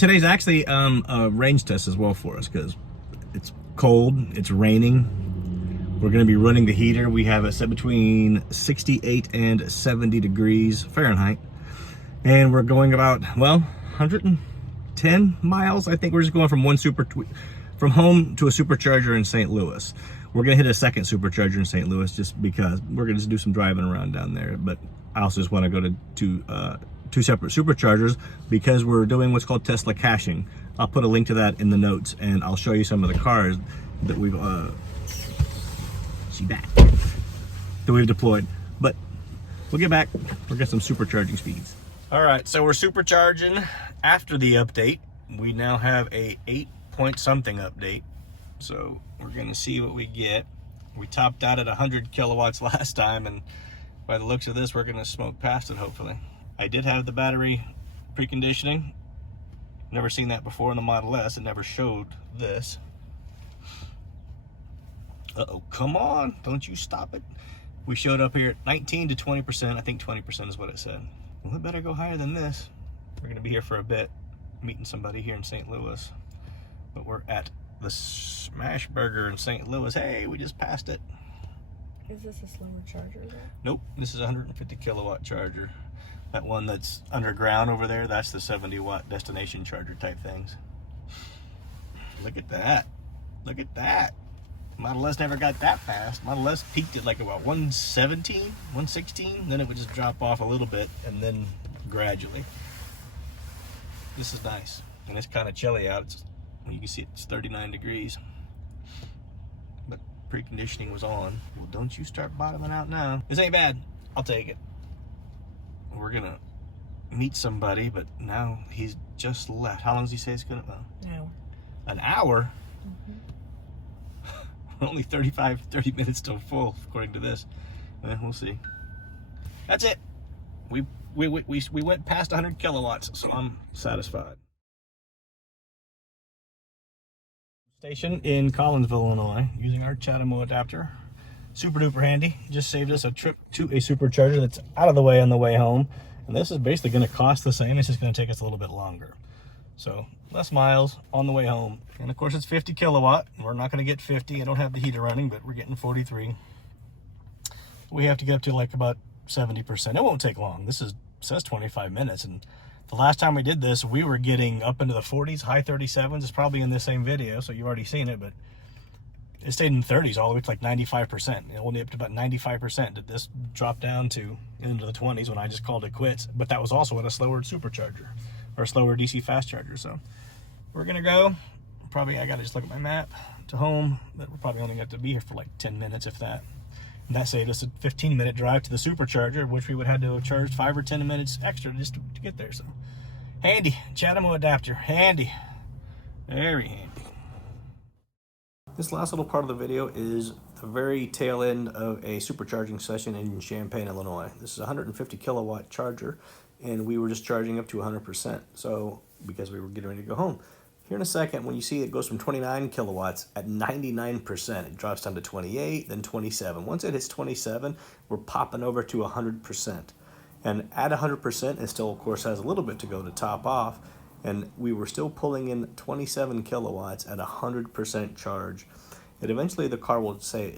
Today's actually a range test as well for us because it's cold, it's raining. We're going to be running the heater. We have it set between 68 and 70 degrees Fahrenheit. And we're going about, well, 110 miles. I think we're just going from from home to a supercharger in St. Louis. We're going to hit a second supercharger in St. Louis just because we're going to do some driving around down there. But I also just want to go to two separate superchargers because we're doing what's called Tesla caching. I'll put a link to that in the notes, and I'll show you some of the cars that we've that we've deployed. But we'll get back. We'll get some supercharging speeds. All right, so we're supercharging after the update. We now have a 8-point-something update. So we're gonna see what we get. We topped out at 100 kilowatts last time, and by the looks of this, we're gonna smoke past it, hopefully. I did have the battery preconditioning. Never seen that before in the Model S. It never showed this. Uh-oh, come on, don't you stop it. We showed up here at 19 to 20%. I think 20% is what it said. Well, it better go higher than this. We're gonna be here for a bit, meeting somebody here in St. Louis. But we're at the Smash Burger in St. Louis. Hey, we just passed it. Is this a slower charger though? Nope, this is a 150 kilowatt charger. That one that's underground over there, that's the 70 watt destination charger type things. Look at that. Look at that. Model S never got that fast. Model S peaked at like about 117, 116. Then it would just drop off a little bit and then gradually. This is nice. And it's kind of chilly out. You can see it's 39 degrees. But preconditioning was on. Well, don't you start bottoming out now. This ain't bad. I'll take it. We're gonna meet somebody, but now he's just left. How long does he say it's gonna? An hour. An hour? Mm-hmm. Only 30 minutes till full, according to this. We'll see. That's it. We went past 100 kilowatts, so I'm satisfied. Station in Collinsville, Illinois, using our CHAdeMO adapter. Super duper handy. Just saved us a trip to a supercharger that's out of the way on the way home. And this is basically going to cost the same. It's just going to take us a little bit longer. So less miles on the way home. And of course it's 50 kilowatt. We're not going to get 50. I don't have the heater running, but we're getting 43. We have to get up to like about 70%. It won't take long. This says 25 minutes. And the last time we did this, we were getting up into the 40s, high 37s. It's probably in this same video, so you've already seen it, but it stayed in 30s all the way to like 95%. Only up to about 95%. Did this drop down to into the 20s when I just called it quits? But that was also at a slower supercharger or a slower DC fast charger. So we're gonna go. Probably I gotta just look at my map to home, but we're probably only got to be here for like 10 minutes, if that. And that saved us a 15-minute drive to the supercharger, which we would have to have charged 5 or 10 minutes extra just to get there. So handy, CHAdeMO adapter, handy, very handy. This last little part of the video is the very tail end of a supercharging session in Champaign, Illinois. This is a 150 kilowatt charger, and we were just charging up to 100%. So because we were getting ready to go home. Here in a second, when you see it goes from 29 kilowatts at 99%, it drops down to 28, then 27. Once it hits 27, we're popping over to 100%. And at 100%, it still, of course, has a little bit to go to top off. And we were still pulling in 27 kilowatts at 100% charge. And eventually the car will say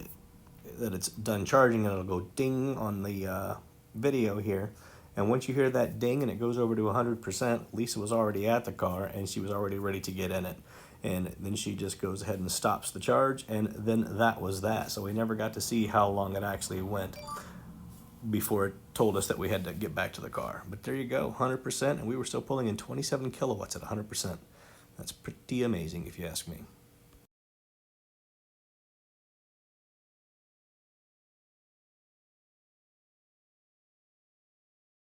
that it's done charging, and it'll go ding on the video here. And once you hear that ding and it goes over to 100%, Lisa was already at the car and she was already ready to get in it. And then she just goes ahead and stops the charge, and then that was that. So we never got to see how long it actually went before it told us that we had to get back to the car. But there you go, 100%, and we were still pulling in 27 kilowatts at 100%. That's pretty amazing if you ask me.